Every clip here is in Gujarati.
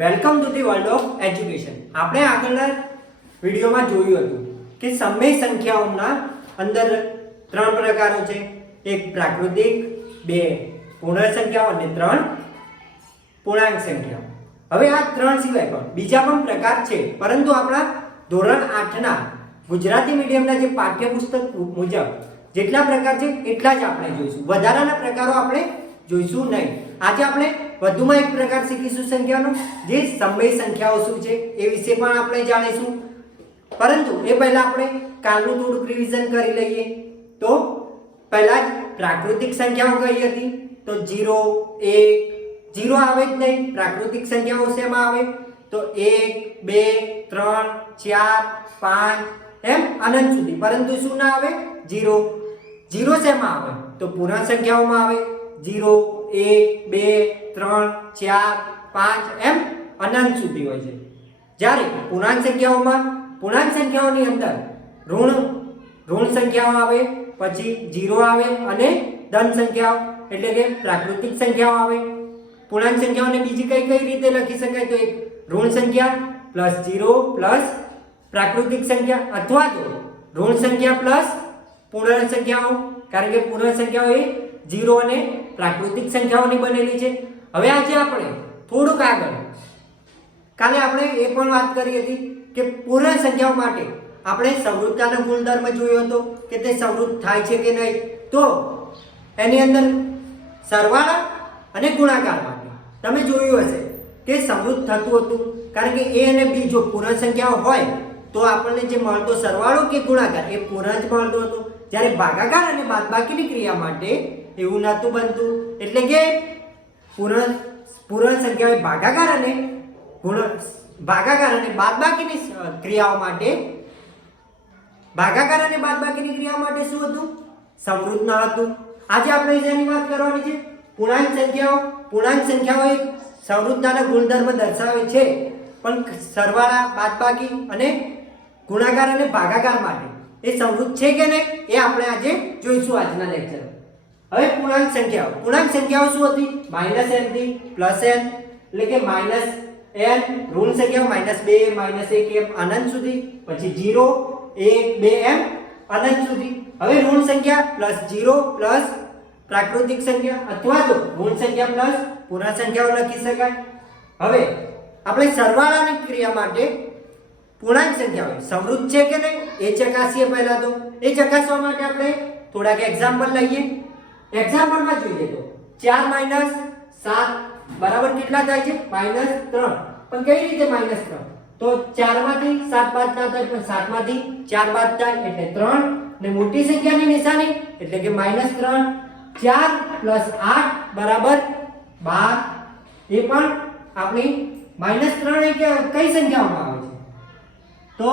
Welcome to the world of education. આપણે આગળના વિડિયોમાં જોયું હતું કે સમય સંખ્યાઓના અંદર ત્રણ પ્રકારો છે, એક પ્રાકૃતિક, બે પૂર્ણ સંખ્યાઓ અને ત્રણ પૂર્ણાંક સંખ્યાઓ। હવે આ ત્રણ સિવાય પણ બીજા પણ પ્રકાર છે, પરંતુ આપણા ધોરણ 8 ના ગુજરાતી મીડિયમના જે પાઠ્યપુસ્તક મુજબ જેટલા પ્રકાર છે એટલા જ આપણે જોઈશું, વધારાના પ્રકારો આપણે જોઈશું નહીં। આજે આપણે વધુમાં એક પ્રકાર શીખીશું સંખ્યાનો, જે સમય સંખ્યાઓ શું છે એ વિશે પણ આપણે જાણીશું। પરંતુ એ પહેલા આપણે કાલનું થોડું રિવિઝન કરી લઈએ। તો પહેલા જ પ્રાકૃતિક સંખ્યાઓ કઈ હતી? તો 0 1 0 આવે જ નહીં। પ્રાકૃતિક સંખ્યાઓ શેમાં આવે? તો 1 2 3 4 5 એમ અનંત સુધી, પરંતુ શું ના આવે? 0 0 શેમાં આવે? તો પૂર્ણ સંખ્યાઓમાં આવે। 0 1 2 3 4 5 એમ અનંત સુધી હોય છે। જ્યારે પૂર્ણાંક સંખ્યાઓની અંદર ઋણ સંખ્યાઓ આવે, પછી 0 આવે અને ધન સંખ્યાઓ એટલે કે પ્રાકૃતિક સંખ્યાઓ આવે। પૂર્ણાંક સંખ્યાઓને બીજી કઈ રીતે લખી શકાય? તો એક ઋણ સંખ્યા પ્લસ 0 પ્લસ પ્રાકૃતિક સંખ્યા, અથવા તો ઋણ સંખ્યા પ્લસ પૂર્ણ સંખ્યાઓ, કારણ કે પૂર્ણ સંખ્યાઓ એ 0 અને પ્રાકૃતિક સંખ્યાઓની બનેલી છે। હવે આજે આપણે થોડુંક આગળ કાલે આપણે એ પણ વાત કરી હતી કે પૂર્ણ સંખ્યાઓ માટે આપણે સમૃદ્ધતાનો ગુણધર્મ જોયો હતો કે તે સમૃદ્ધ થાય છે કે નહીં। તો એની અંદર સરવાળા અને ગુણાકાર માટે તમે જોયું હશે કે સમૃદ્ધ થતું હતું, કારણ કે a અને b જો પૂર્ણ સંખ્યાઓ હોય તો આપણને જે મળતો સરવાળો કે ગુણાકાર એ પૂર્ણ જ મળતો હતો। જ્યારે ભાગાકાર અને બાદબાકીની ક્રિયા માટે એવું નહોતું બનતું, એટલે કે પૂર્ણ સંખ્યાઓ ભાગાકાર અને બાદબાકીની ક્રિયાઓ માટે શું હતું? સમૃદ્ધ ન હતું। આજે આપણે જેની વાત કરવાની છે પૂર્ણાંક સંખ્યાઓ। પૂર્ણાંક સંખ્યાઓ એક સમૃદ્ધતાના ગુણધર્મ દર્શાવે છે, પણ સરવાળા, બાદબાકી અને ગુણાકાર અને ભાગાકાર માટે એ સમૃદ્ધ છે કે નહીં એ આપણે આજે જોઈશું આજના લેક્ચરમાં। હવે પૂર્ણાંક સંખ્યાઓ શું હતી? -n થી +n, એટલે કે -n ઋણ સંખ્યાઓ -2 -1 એમ અનંત સુધી, પછી 0 1 2 એમ અનંત સુધી। હવે ઋણ સંખ્યા +0 પ્લસ પ્રાકૃતિક સંખ્યા, અથવા તો ઋણ સંખ્યા પ્લસ પૂર્ણ સંખ્યાઓ લખી શકાય। હવે આપણે સરવાળાની ક્રિયા માટે પૂર્ણાંક સંખ્યાઓ સમૃદ્ધ છે કે નહીં એ ચકાસીએ। પહેલા તો એ ચકાસવા માટે આપણે થોડાક એક્ઝામ્પલ લઈએ। એક્ઝામ્પલમાં જોઈએ તો 4 - 7 બરાબર કેટલા થાય છે? -3। પણ કઈ રીતે -3? તો 4 માંથી 7 બાદ ના થાય, પણ 7 માંથી 4 બાદ થાય એટલે 3, ને મોટી સંખ્યાની નિશાની એટલે કે -3। 4 + 8 બરાબર 12। એ પણ આપણી -3 એ કઈ સંખ્યાઓમાં આવે છે? તો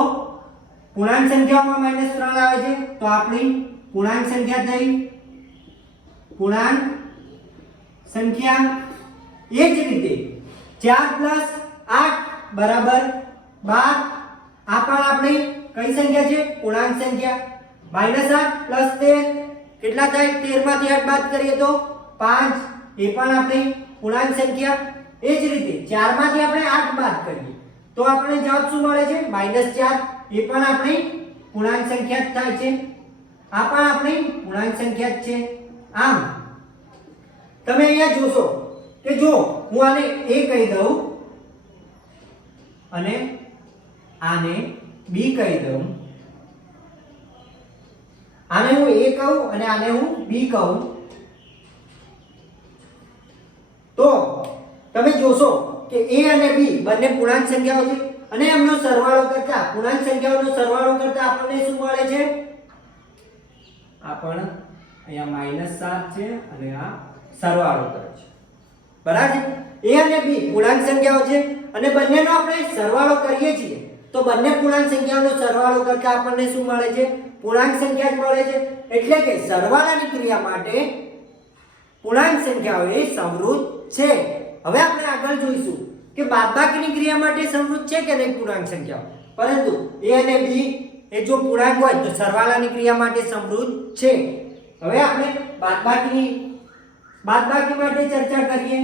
પૂર્ણાંક સંખ્યાઓમાં -3 આવે છે, તો આપણી પૂર્ણાંક સંખ્યા થઈ। પૂર્ણાંક સંખ્યા એ જ રીતે 4 + 8 બરાબર 12। આ પણ આપણી કઈ સંખ્યા છે? પૂર્ણાંક સંખ્યા। -8 + 13 કેટલા થાય? 13 માંથી 8 બાદ કરીએ તો 5, એ પણ આપણી પૂર્ણાંક સંખ્યા। એ જ રીતે 4 માંથી આપણે 8 બાદ કરીએ તો આપણને જવાબ શું મળે છે? -4, એ પણ આપણી પૂર્ણાંક સંખ્યા જ થાય છે। આ પણ આપણી પૂર્ણાંક સંખ્યા જ છે। આમ તમે અહીંયા જોશો કે જો હું આને a કહી દઉં અને આને b કહી દઉં, આને હું a કહું અને આને હું b કહું, તો તમે જોશો કે a અને b બંને પૂર્ણાંક સંખ્યાઓ છે, અને એમનો સરવાળો કરતા પૂર્ણાંક સંખ્યાઓનો સરવાળો કરતા આપણને શું મળે છે? આ પણ અહીંયા -7 છે અને આ સરવાળો કરે છે, બરાબર? a અને b પૂર્ણાંક સંખ્યાઓ છે અને બંનેનો આપણે સરવાળો કરીએ છીએ તો બંને પૂર્ણાંક સંખ્યાઓનો સરવાળો કરતા આપણને શું મળે છે? પૂર્ણાંક સંખ્યા જ મળે છે। એટલે કે સરવાળાની ક્રિયા માટે પૂર્ણાંક સંખ્યાઓ એ સમૃદ્ધ છે। હવે આપણે આગળ જોઈશું કે બાદબાકીની ક્રિયા માટે સમૃદ્ધ છે કે નહીં પૂર્ણાંક સંખ્યાઓ, પરંતુ a અને b એ જો પૂર્ણાંક હોય તો સરવાળાની ક્રિયા માટે સમૃદ્ધ છે। હવે આપણે બાદબાકી માટે ચર્ચા કરીએ।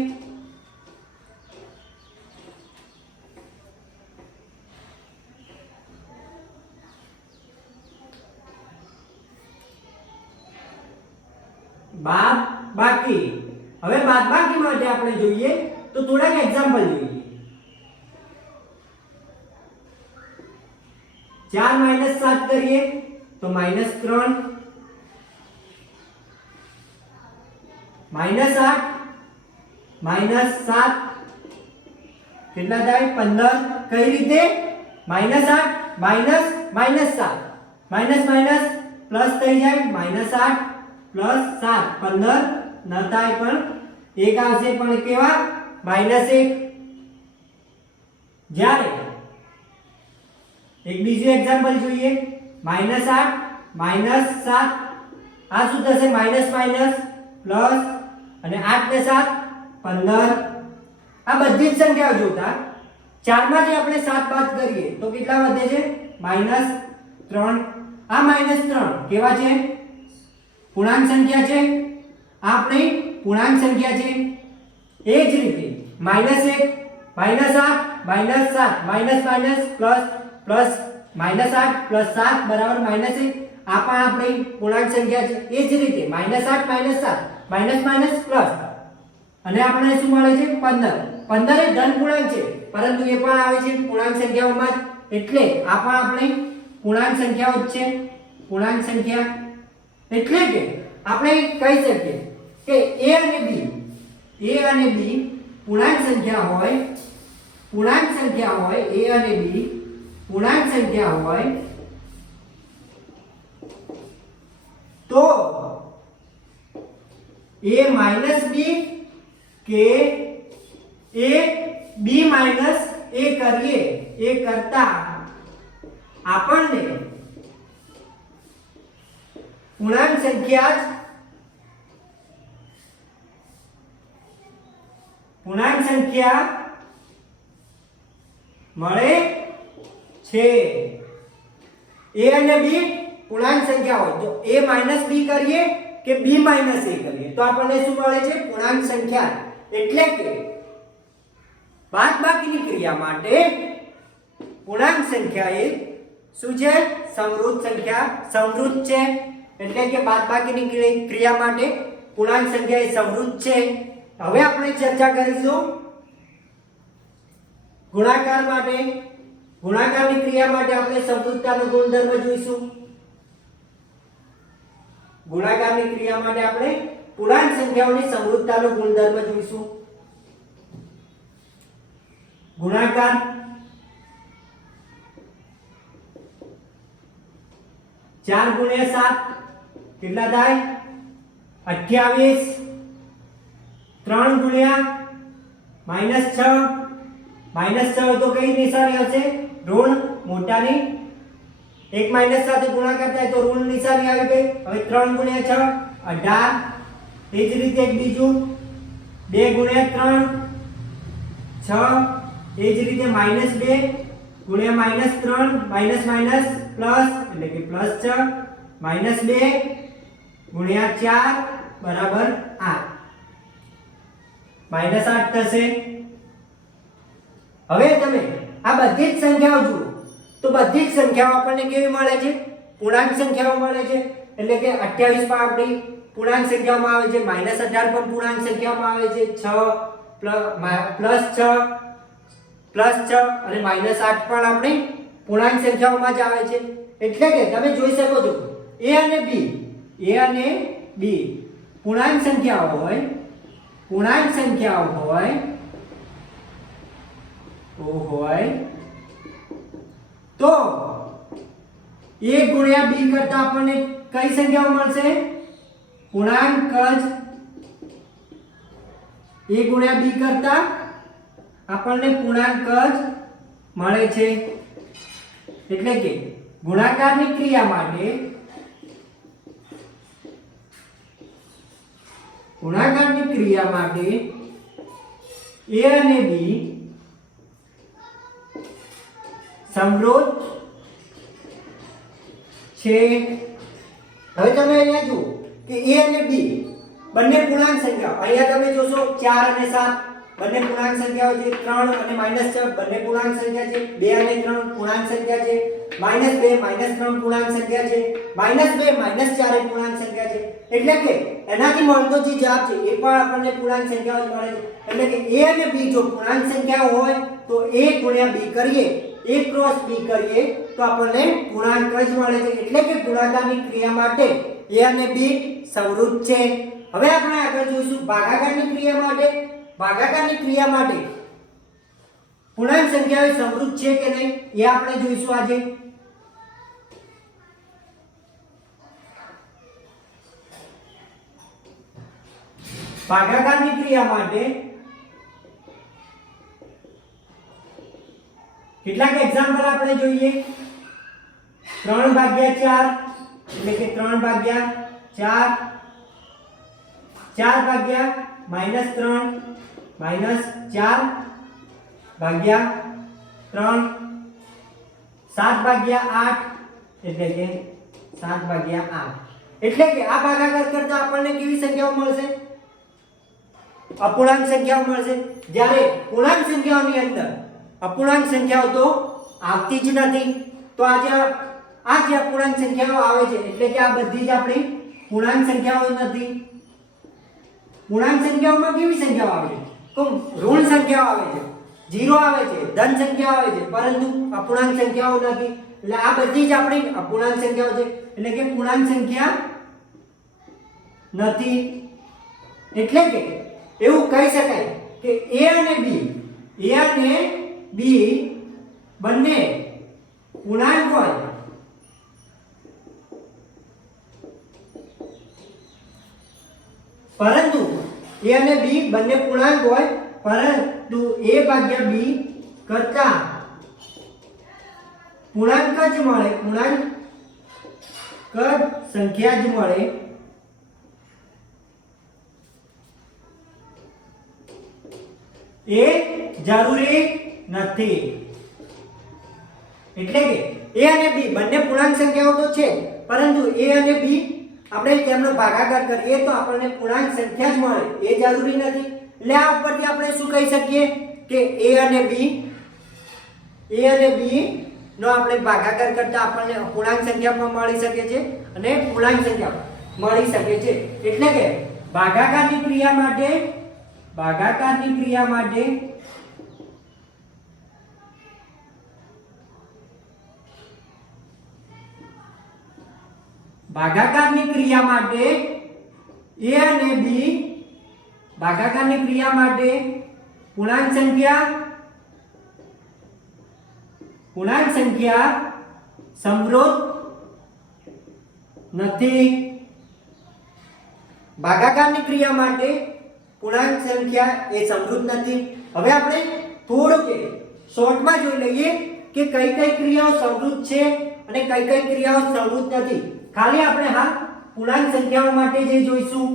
બાદ બાકી. હવે બાદ બાકી માટે આપણે જોઈએ તો થોડાક એક્ઝામ્પલ જોઈએ. 4 - 7 કરીએ તો -3 -8 -7 કેટલા થાય 15. કઈ રીતે? -8 માઈનસ -7 માઈનસ માઈનસ પ્લસ થઈ જાય -8 પ્લસ 7 15 ન થાય પણ 1 આવશે પણ કેવા -1. જ્યારે એક બીજું એક્ઝામ્પલ જોઈએ -8 -7 આ શું થશે માઈનસ માઈનસ પ્લસ અને 8 ને 7 15. આ બધી જ સંખ્યાઓ જોતા 4 માંથી આપણે 7 બાદ કરીએ તો કેટલા વધે છે -3. આ -3 કેવા છે પૂર્ણાંક સંખ્યા છે. આ આપણી પૂર્ણાંક સંખ્યા છે. એ જ રીતે -1 -8 -7 minus minus plus plus -8 plus 7 બરાબર -1. આ પણ આપણી પૂર્ણાંક સંખ્યા છે. એ જ રીતે -8 -7 માઈનસ માઈનસ પ્લસ અને આપણને શું મળે છે 15. 15 એ ધન પૂર્ણાંક છે પરંતુ એ પણ આવે છે પૂર્ણાંક સંખ્યાઓમાં જ. એટલે આ પણ આપણી પૂર્ણાંક સંખ્યાઓ જ છે. પૂર્ણાંક સંખ્યા એટલે કે આપણે કહી શકીએ કે a અને b પૂર્ણાંક સંખ્યા હોય a અને b પૂર્ણાંક સંખ્યા હોય તો a - b કે a b - a કરીએ એ કરતા આપણને પૂર્ણાંક સંખ્યા મળે છે. a અને b પૂર્ણાંક સંખ્યા હોય તો a - b કરીએ કે b - a કરીએ તો આપણને શું મળે છે પૂર્ણાંક સંખ્યા. એટલે કે બાદબાકીની ક્રિયા માટે પૂર્ણાંક સંખ્યા એ શું છે સમૃદ્ધ સંખ્યા સમૃદ્ધ છે. એટલે કે બાદબાકીની ક્રિયા માટે પૂર્ણાંક સંખ્યા એ સમૃદ્ધ છે. હવે આપણે ચર્ચા કરીશું ગુણાકાર માટે. ગુણાકારની ક્રિયા માટે આપણે સમૃદ્ધતાનો ગુણધર્મ જોઈશું. ગુણાકારની ક્રિયા માટે આપણે પૂર્ણાંક સંખ્યાઓની સમૃદ્ધતાનો ગુણધર્મ જોઈશું. ગુણાકાર 4 × 7 કેટલા થાય 28. 3 × -6 તો કઈ નિશાની હશે ઋણ મોટાની. 1 - સાથે ગુણાકાર થાય તો ઋણ નિશાની આવી ગઈ. હવે 3 × 6 18. એ જ રીતે એક બીજું 2 × 3 6. એ જ રીતે -2 × -3 માઈનસ માઈનસ પ્લસ એટલે કે +6 -2 × 4 બરાબર 8 -8 થશે. હવે તમે આ બધી જ સંખ્યાઓ જુઓ તો બધી જ સંખ્યાઓ આપણને કેવી મળે છે પૂર્ણાંક સંખ્યાઓ મળે છે. એટલે કે 28 પણ આપણી પૂર્ણાંક સંખ્યાઓમાં આવે છે, -18 પણ પૂર્ણાંક સંખ્યાઓમાં આવે છે, 6 +6 અને -8 પણ આપણી પૂર્ણાંક સંખ્યાઓમાં જ આવે છે. એટલે કે તમે જોઈ શકો છો a અને b પૂર્ણાંક સંખ્યાઓ હોય તો a × b કરતા આપણને કઈ સંખ્યાઓ મળશે પૂર્ણાંક જ. a × b કરતા આપણને પૂર્ણાંક જ મળે છે. એટલે કે ગુણાકારની ક્રિયા માટે a અને b સમૃદ્ધ છે. હવે તમે અહીંયા જુઓ કે a અને b બંને પૂર્ણાંક સંખ્યાઓ. અહીંયા તમે જોશો 4 અને 7 બંને પૂર્ણાંક સંખ્યાઓ છે. 3 અને -6 બંને પૂર્ણાંક સંખ્યા છે. 2 અને 3 પૂર્ણાંક સંખ્યા છે. -2 -3 પૂર્ણાંક સંખ્યા છે. -2 -4 એ પૂર્ણાંક સંખ્યા છે. એટલે કે એનાથી મળતો જે જવાબ છે એ પણ આપણને પૂર્ણાંક સંખ્યાઓ જ મળે છે. એટલે કે a અને b જો પૂર્ણાંક સંખ્યાઓ હોય તો a ગુણ્યા b કરીએ, a ક્રોસ b કરીએ તો આપણને પૂર્ણાંક જ મળે છે. એટલે કે ગુણાકારની ક્રિયા માટે a અને b સમરૂપ છે. હવે આપણે આગળ જોઈશું ભાગાકારની ક્રિયા માટે. ભાગાકારની ક્રિયા માટે પૂર્ણાંક સંખ્યાઓ સમરૂપ છે કે નહીં એ આપણે જોઈશું આજે. ભાગાકારની ક્રિયા માટે કેટલાક એક્ઝામ્પલ આપણે જોઈએ. 3/4 એટલે કે 3/4, 4/-3 -4/3, 7/8 એટલે કે 7/8. એટલે કે આ ભાગાકાર કરતા આપણને કેવી સંખ્યાઓ મળશે? અપૂર્ણાંક સંખ્યાઓ મળશે. જ્યારે પૂર્ણાંક સંખ્યાઓની અંદર અપૂર્ણાંક સંખ્યાઓ તો આવતી જ નથી. તો આ જે અપૂર્ણાંક સંખ્યાઓ આવે છે એટલે કે આ બધી જ આપણી પૂર્ણાંક સંખ્યાઓ નથી. પૂર્ણાંક સંખ્યાઓમાં કેવી સંખ્યાઓ આવે છે? તો ઋણ સંખ્યાઓ આવે છે, 0 આવે છે, ધન સંખ્યાઓ આવે છે, પરંતુ અપૂર્ણાંક સંખ્યાઓ નથી. એટલે આ બધી જ આપણી અપૂર્ણાંક સંખ્યાઓ છે. એટલે કે પૂર્ણાંક સંખ્યા નથી. એટલે કે એવું કહી શકાય કે a અને b બંને પૂર્ણાંક હોય પરંતુ a અને b બંને પૂર્ણાંક હોય પરંતુ a/b કરતા પૂર્ણાંક જ મળે, પૂર્ણાંક સંખ્યા જ મળે. એ જરૂરી નથી. એટલે કે a અને b બંને પૂર્ણાંક સંખ્યાઓ તો છે પરંતુ a અને b આપણે તેમનો ભાગાકાર કરીએ તો આપણને પૂર્ણાંક સંખ્યા જ મળે એ જરૂરી નથી. એટલે આ ઉપરથી આપણે શું કહી શકીએ કે a અને b નો આપણે ભાગાકાર કરતા આપણને અપૂર્ણાંક સંખ્યા પણ મળી શકે છે અને પૂર્ણાંક સંખ્યા મળી શકે છે. એટલે કે ભાગાકારની ક્રિયા માટે ભાગાકારની ક્રિયા માટે a અને b ભાગાકારની ક્રિયા માટે પૂર્ણાંક સંખ્યા સમરૂપ નથી. ભાગાકારની ક્રિયા માટે પૂર્ણાંક સંખ્યા એ સમૃદ્ધ નથી. હવે આપણે થોડુંક શોર્ટમાં જોઈ લઈએ કે કઈ કઈ ક્રિયાઓ સમૃદ્ધ છે અને કઈ કઈ ક્રિયાઓ સમૃદ્ધ નથી. ખાલી આપણે હા પૂર્ણાંક સંખ્યાઓ માટે જે જોઈશું.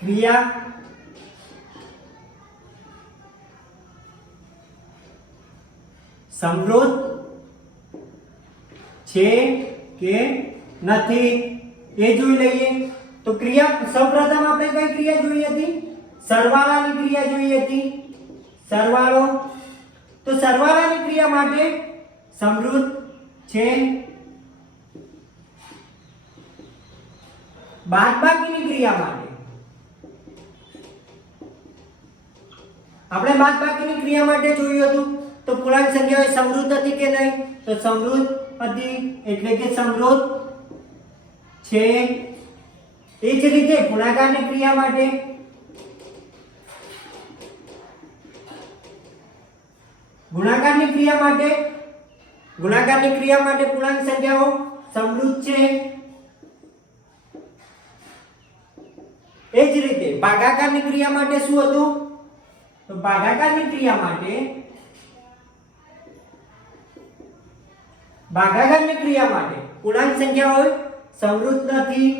ક્રિયા સમૃદ્ધ છે કે નથી એ જોઈ લઈએ. તો ક્રિયા સૌપ્રથમ આપણે કઈ ક્રિયા જોઈ હતી? સરવાળાની ક્રિયા જોઈ હતી. સરવાળો. તો સરવાળાની ક્રિયા માટે સમૃદ્ધ છે. બાદબાકીની ક્રિયા માટે આપણે બાદબાકીની ક્રિયા માટે જોયું હતું તો પૂર્ણાંક સંખ્યાઓ સમૃદ્ધ હતી કે નહીં? તો સમૃદ્ધ હતી એટલે કે સમૃદ્ધ છે. એ જ રીતે ગુણાકારની ક્રિયા માટે ગુણાકારની ક્રિયા માટે પૂર્ણાંક સંખ્યાઓ સમૃદ્ધ છે. એ જ રીતે ભાગાકારની ક્રિયા માટે શું હતું? તો ભાગાકારની ક્રિયા માટે પૂર્ણાંક સંખ્યાઓ સમૃદ્ધ નથી.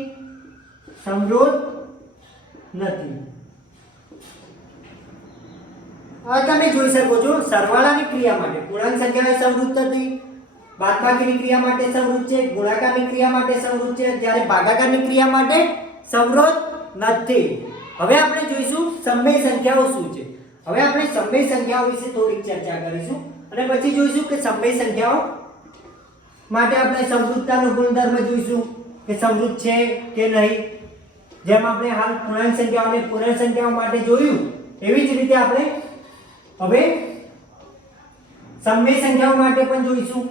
હવે તમે જોઈ શકો છો સરવાળાની ક્રિયા માટે પૂર્ણાંક સંખ્યાઓ સમૃદ્ધ નથી. બાદબાકીની ક્રિયા માટે સમૃદ્ધ છે. ગુણાકારની ક્રિયા માટે સમૃદ્ધ છે. જ્યારે ભાગાકારની ક્રિયા માટે સમૃદ્ધ નથી. હવે આપણે જોઈશું સમય સંખ્યાઓ શું છે. હવે આપણે સમય સંખ્યાઓ વિશે થોડીક ચર્ચા કરીશું અને પછી જોઈશું કે સમય સંખ્યાઓ માટે આપણે સમૃદ્ધતાનો ગુણધર્મ જોઈશું કે સમૃદ્ધ છે કે નહીં. જેમ આપણે હાલ પૂર્ણાંક સંખ્યાઓ અને પૂર્ણ સંખ્યાઓ માટે જોયું એવી જ રીતે આપણે હવે સમય સંખ્યાઓ માટે પણ જોઈશું.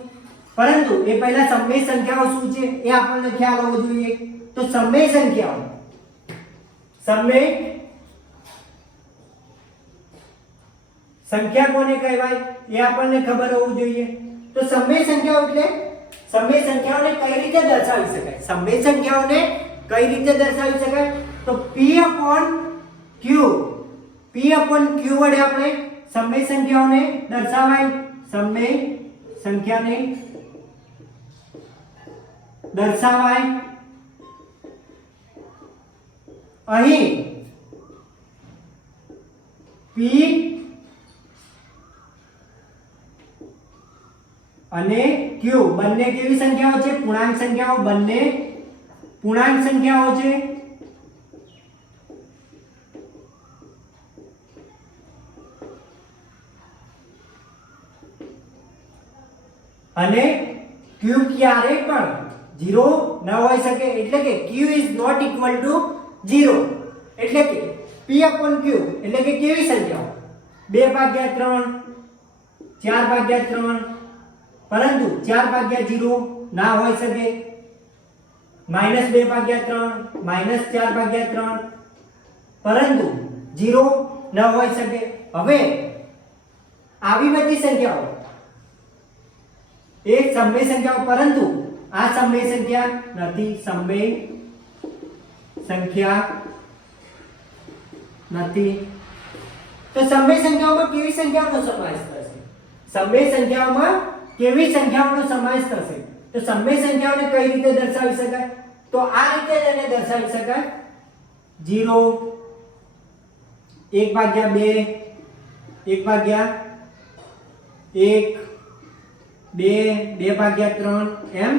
પરંતુ એ પહેલા સમય સંખ્યાઓ શું છે એ આપણને ખ્યાલ હોવો જોઈએ. તો સમય સંખ્યાઓ સમય સંખ્યા કોને કહેવાય એ આપણને ખબર હોવું જોઈએ. તો સમય સંખ્યાઓ એટલે સમય સંખ્યાઓને કઈ રીતે દર્શાવી શકાય. સમય સંખ્યાઓને કઈ રીતે દર્શાવી શકાય તો p/q વડે આપણે સમય સંખ્યાઓને દર્શાવાય. સમય સંખ્યાને દર્શાવાય. અહીં p અને q બંને કેવી સંખ્યાઓ છે? પૂર્ણાંક સંખ્યાઓ. બંને પૂર્ણાંક સંખ્યાઓ છે. અને q ક્યારે પણ 0 ન હોઈ શકે. એટલે કે q is not equal to 0. એટલે કે p/q એટલે કે કેવી સંખ્યાઓ 2/3 4/3 પરંતુ 4/0 ના હોઈ શકે. -2/3 -4/3 પરંતુ 0 ન હોઈ શકે. હવે આવી બધી સંખ્યાઓ એક સમય સંખ્યાઓ પરંતુ આ સમય સંખ્યા નથી. સમય સંખ્યા નથી. તો સમય સંખ્યાઓમાં કેવી સંખ્યાઓનો સમાવેશ થશે? સમય સંખ્યાઓમાં કેવી સંખ્યાઓનો સમાવેશ થશે? તો સમય સંખ્યાઓને કઈ રીતે દર્શાવી શકાય? તો આ રીતે તેને દર્શાવી શકાય. 0 1/2 1/1 2 2/3 એમ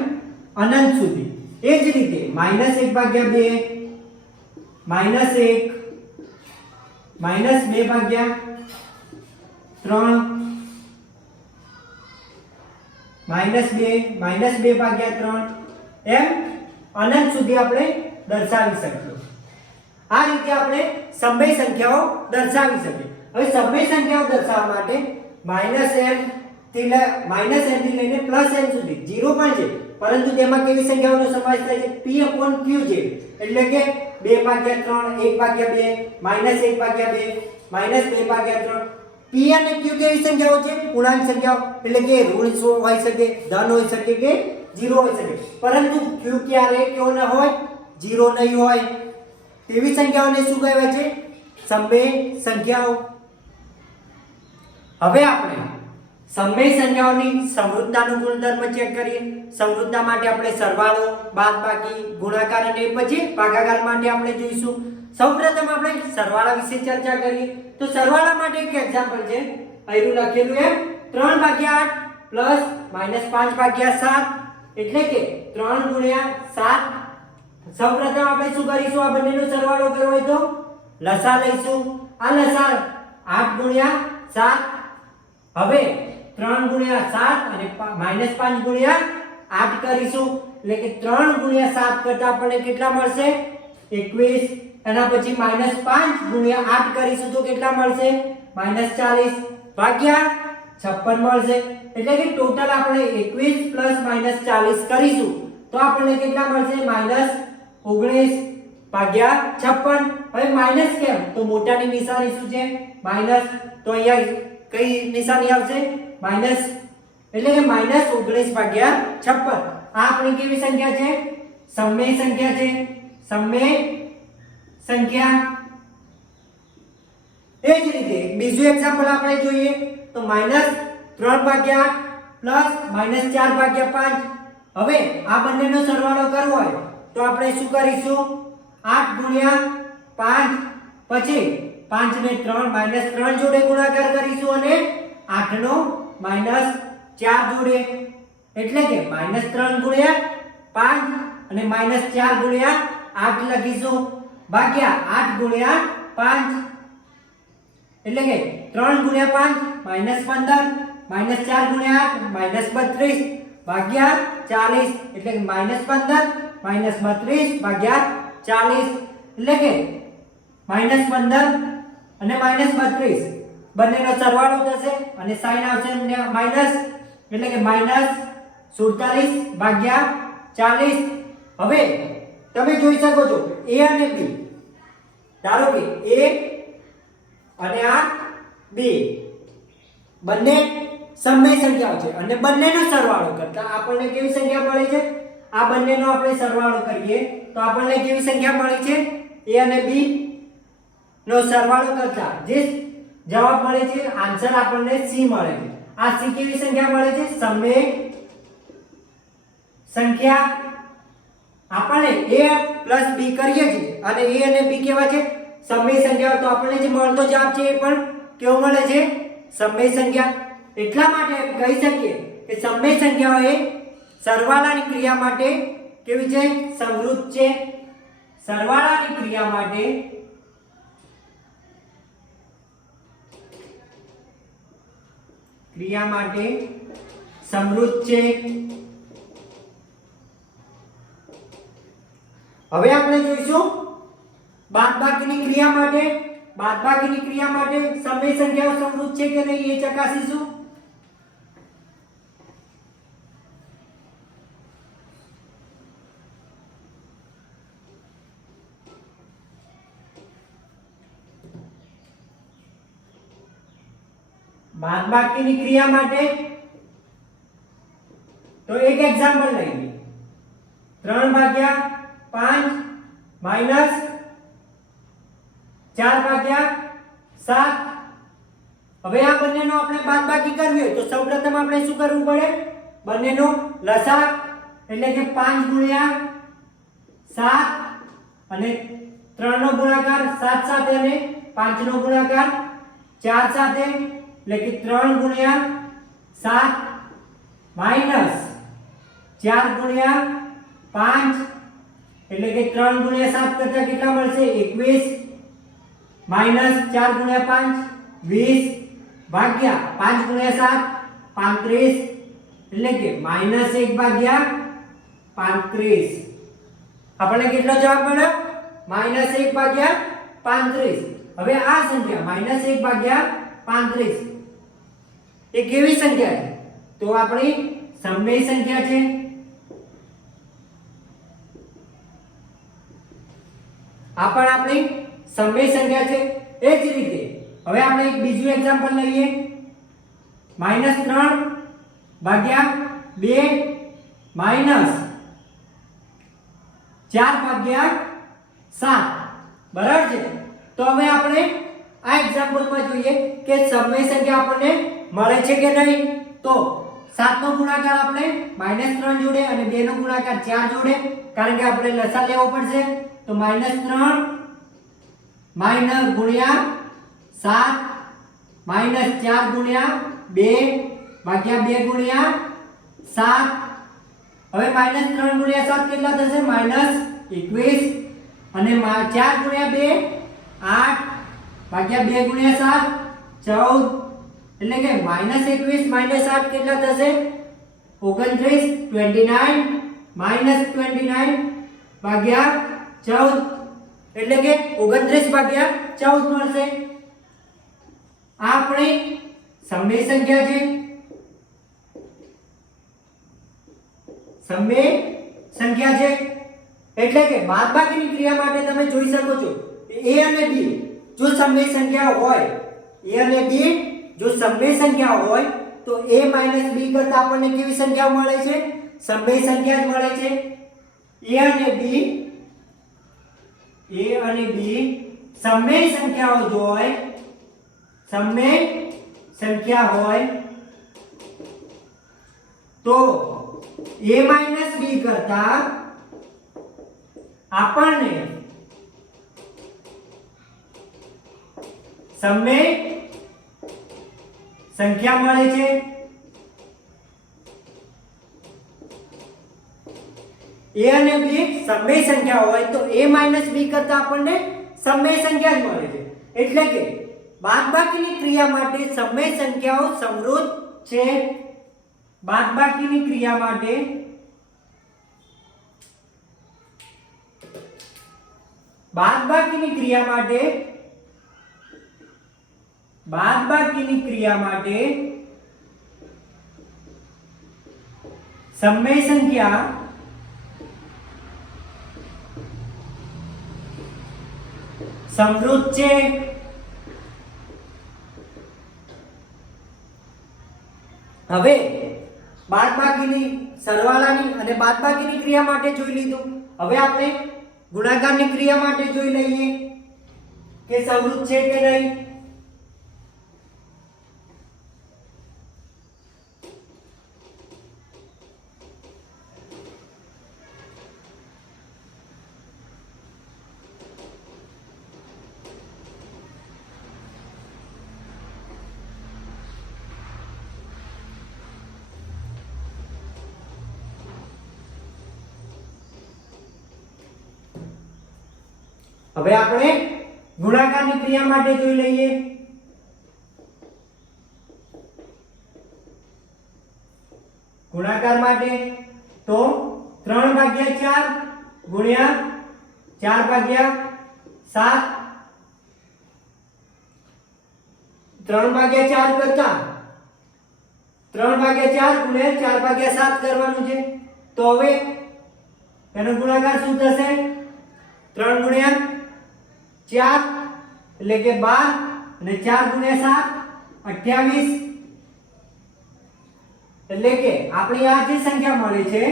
અનંત સુધી. એ જ રીતે -1/2 -1 -2/3 -2/3 એમ અનંત સુધી આપણે દર્શાવી શકીએ. આ રીતે આપણે સમય સંખ્યાઓ દર્શાવી શકીએ. હવે સમય સંખ્યાઓ દર્શાવવા માટે -n થી લઈને +n સુધી 0 પણ છે પરંતુ તેમાં કેવી સંખ્યાઓનો સમાવેશ થાય છે? p/q છે. એટલે કે 2/3 1/2 -1/2 -2/3. p અને q કેવી સંખ્યાઓ છે? પૂર્ણાંક સંખ્યાઓ. એટલે કે ઋણ હોઈ શકે, ધન હોઈ શકે કે 0 હોઈ શકે. પરંતુ q ક્યારે કેવો ન હોય? 0 નહીં હોય. તેવી સંખ્યાઓને શું કહેવાય છે? સમય સંખ્યાઓ. હવે આપણે સમય સંખ્યાઓની સમૃદ્ધતાનો ગુણધર્મ ચેક કરીએ. સમૃદ્ધતા માટે આપણે સરવાળો, બાદબાકી, ગુણાકાર અને પછી ભાગાકાર માટે આપણે જોઈશું. સૌપ્રથમ આપણે સરવાળા વિશે ચર્ચા કરીએ. તો સરવાળા માટે એક એક્ઝામ્પલ છે. અહીં લખેલું એમ 3/8 પ્લસ -5/7 એટલે કે 3 × 7. સૌપ્રથમ આપણે શું કરીશું? આ બંનેનો સરવાળો કરવો હોય તો લસા લઈશું. આ લસા 8 × 7. હવે 3 × 7 અને -5 × 8 કરીશું. એટલે કે 3 × 7 કરતા આપણને કેટલા મળશે? 21. એના પછી -5 × 8 કરીશું તો કેટલા મળશે? -40 ભાગ્યા 56 મળશે. એટલે કે ટોટલ આપણે 21 + -40 કરીશું તો આપણને કેટલા મળશે? -19 ભાગ્યા 56. હવે માઈનસ કેમ? તો મોટાની નિશાની શું છે? માઈનસ. તો અહીંયા કઈ નિશાની આવશે? માઈનસ. એટલે કે -19 ભાગ્યા 56. આ આપણી કેવી સંખ્યા છે? સમય સંખ્યા છે. સમય સંખ્યા. એ જ રીતે બીજું એક્ઝામ્પલ આપણે જોઈએ તો -3/8 પ્લસ -4/5. હવે આ બંનેનો સરવાળો કરવો હોય તો આપણે શું કરીશું? 8 × 5 પછી 5 ને 3 જોડે ગુણાકાર કરીશું અને 8 નો -4 જોડે. એટલે કે -3 × 5 અને -4 × 8 લખીશું ભાગ્યા 8 × 5. એટલે કે 3 ગુણ્યા 5 -15 -4 ગુણ્યા 8 -32 ભાગ્યા 40 એટલે કે -15 -32 ભાગ્યા 40 એટલે કે -15 અને -32 બંનેનો સરવાળો થશે અને સાઈન આવશે માઈનસ એટલે કે -47 ભાગ્યા 40. હવે તમે જોઈ શકો છો a અને b, ધારો કે a અને આ b બંને સમય સંખ્યાઓ છે અને બંનેનો સરવાળો કરતા આપણને કેવી સંખ્યા મળે છે? આ બંનેનો આપણે સરવાળો કરીએ તો આપણને કેવી સંખ્યા મળી છે? a અને b નો સરવાળો કરતા જે જવાબ મળે છે, આન્સર આપણને c મળે છે. આ c કેવી સંખ્યા મળે છે? સમય સંખ્યા. આપણે a plus b કરીએ છીએ અને a અને b કેવા છે? સમય સંખ્યાઓ. તો આપણને જે મળતો જવાબ છે એ પણ કેવો મળે છે? સમય સંખ્યા. એટલા માટે કહી શકીએ કે સમય સંખ્યાઓ એ સરવાળાની ક્રિયા માટે કેવી છે? સમૃદ્ધ છે. સરવાળાની ક્રિયા માટે સમૃદ્ધ છે. હવે આપણે જોઈશું બાદબાકીની ક્રિયા માટે. બાદબાકીની ક્રિયા માટે સમય સંખ્યાઓ સમૃદ્ધ છે કે નહીં એ ચકાસીશું. બાદબાકીની ક્રિયા માટે તો એક એક્ઝામ્પલ લઈએ. 3/5 માઈનસ 4/7. હવે આ બંનેનો આપણે બાદબાકી કરવી હોય તો સૌપ્રથમ આપણે શું કરવું પડે? બંનેનો લસાઅ એટલે કે 5 ગુણ્યા 7 અને 3 નો ગુણાકાર 7 સાથે અને 5 નો ગુણાકાર 4 સાથે એટલે કે 3 ગુણ્યા 7 માઈનસ 4 ગુણ્યા 5 એટલે કે 3 ગુણ્યા 7 કરતા કેટલા મળશે? 21 માઈનસ 4 ગુણ્યા 5 20 ભાગ્યા 5 ગુણ્યા 7 35 એટલે કે -1 ભાગ્યા 35. આપણને કેટલો જવાબ મળ્યો? -1 ભાગ્યા 35. હવે આ સંખ્યા -1 ભાગ્યા 35 એ કેવી સંખ્યા છે? તો આપણી સમય સંખ્યા છે. આ પણ આપણી સમય સંખ્યા છે. એ જ રીતે હવે આપણે એક બીજું એક્ઝામ્પલ લઈએ. -3/2 માઈનસ 4/7 બરાબર છે. તો હવે આપણે આ એક્ઝામ્પલમાં જોઈએ કે સમય સંખ્યા આપણને મળે છે કે નહીં. તો 7 નો ગુણાકાર આપણે -3 જોડે અને 2 નો ગુણાકાર 4 જોડે, કારણ કે આપણે લસાઅ લેવો પડશે. તો -3 ગુણ્યા 7 -4 ગુણ્યા 2 ભાગ્યા 2 ગુણ્યા 7. હવે -3 ગુણ્યા 7 કેટલા થશે? -21 અને 4 ગુણ્યા 2 8 ભાગ્યા 2 ગુણ્યા 7 14 એટલે કે -21 -8 કેટલા થશે? 29 29 ભાગ્યા 14 એટલે કે 29 ભાગ્યા 14 મળશે. આ આપણી સમય સંખ્યા છે. સમય સંખ્યા છે એટલે કે બાદબાકીની ક્રિયા માટે તમે જોઈ શકો છો a અને b જો સમય સંખ્યા હોય, a અને b જો સમય સંખ્યા હોય તો a - b કરતા આપણને કેવી સંખ્યા મળે છે? સમય સંખ્યા જ મળે છે. a અને b સમય સંખ્યાઓ જો હોય, સમય સંખ્યા હોય તો a - b કરતા આપણને સમય સંખ્યા મળે છે. a અને b સમય સંખ્યા હોય તો a - b કરતા આપણને સમય સંખ્યા જ મળે છે. એટલે કે બાદબાકીની ક્રિયા માટે સમય સંખ્યાઓ સમૃદ્ધ છે. બાદબાકીની ક્રિયા માટે બાદબાકીની ક્રિયા માટે સમય સંખ્યા સમૃદ્ધ છે. હવે બાદબાકીની સરવાળાની અને બાદબાકીની ક્રિયા માટે જોઈ લીધું. હવે આપણે ગુણાકારની ક્રિયા માટે જોઈ લઈએ કે સમૃદ્ધ છે કે નહીં. હવે આપણે ગુણાકારની ક્રિયા માટે જોઈ લઈએ. ગુણાકાર માટે તો 3/4 ગુણ્યા 4/7 3/4 કરતા 3/4 ગુણ્યા 4/7 કરવાનું છે. તો હવે એનો ગુણાકાર શું થશે? 3 ગુણ્યા 4 એટલે કે 12 અને 4 ગુણ્યા 7 28. એટલે કે આપણી આ જે સંખ્યા મળે છે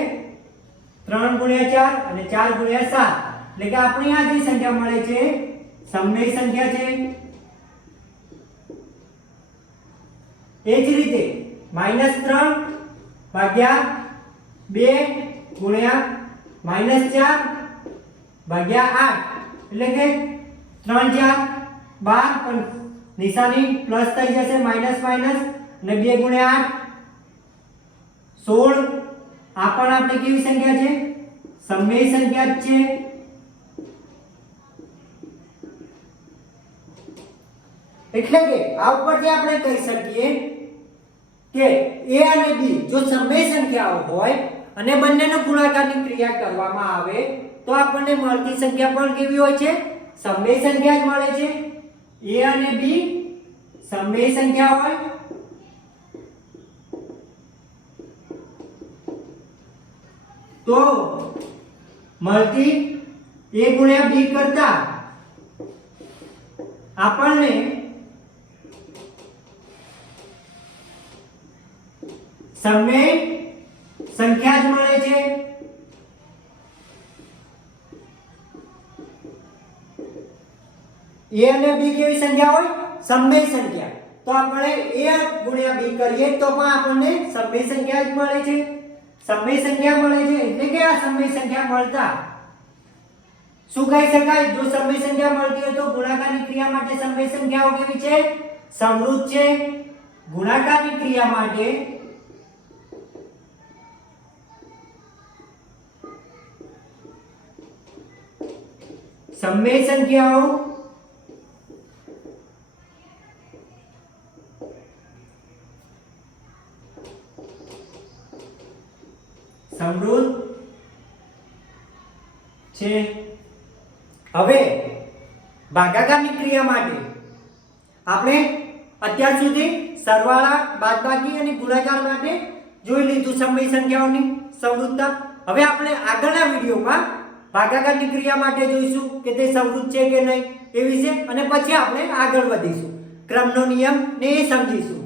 3 ગુણ્યા 4 અને 4 ગુણ્યા 7 એટલે કે આપણી આ જે સંખ્યા મળે છે સમય સંખ્યા છે. એ જ રીતે -3/2 ગુણ્યા -4/8 એટલે કે 3 4 12 પણ નિશાની પ્લસ થઈ જશે માઈનસ માઈનસ અને 2 ગુણ્યા 8 16. આ પણ આપણે કેવી સંખ્યા છે? સમય સંખ્યા જ છે. એટલે કે આ ઉપરથી આપણે કહી શકીએ કે a અને b જો સમય સંખ્યાઓ હોય અને બંનેનો ગુણાકારની ક્રિયા કરવામાં આવે તો આપણને મળતી સંખ્યા પણ કેવી હોય છે? સમય સંખ્યા જ મળે છે. a અને b સમય સંખ્યા હોય તો મળતી a ગુણ્યા b કરતા આપણને સમય સંખ્યા જ મળે છે. a અને b કેવી સંખ્યા હોય? સમય સંખ્યા. તો આપણે a ગુણ્યા b કરીએ તો પણ આપણને સમય સંખ્યા જ મળે છે. સમય સંખ્યા મળે છે એટલે કે આ સમય સંખ્યા મળતા શું કહી શકાય? જો સમય સંખ્યા મળતી હોય તો ગુણાકારની ક્રિયા માટે સમય સંખ્યાઓ કેવી છે? સમૃદ્ધ છે. ગુણાકારની ક્રિયા માટે સમય સંખ્યાઓ સમૃદ્ધ છે. હવે ભાગાકારની ક્રિયા માટે આપણે અત્યાર સુધી સરવાળા, બાદબાકી અને ગુણાકાર માટે જોઈ લીધું સમય સંખ્યાઓની સમૃદ્ધતા. હવે આપણે આગળના વિડીયોમાં ભાગાકારની ક્રિયા માટે જોઈશું કે તે સમૃદ્ધ છે કે નહીં એ વિશે, અને પછી આપણે આગળ વધીશું, ક્રમનો નિયમ ને એ સમજીશું.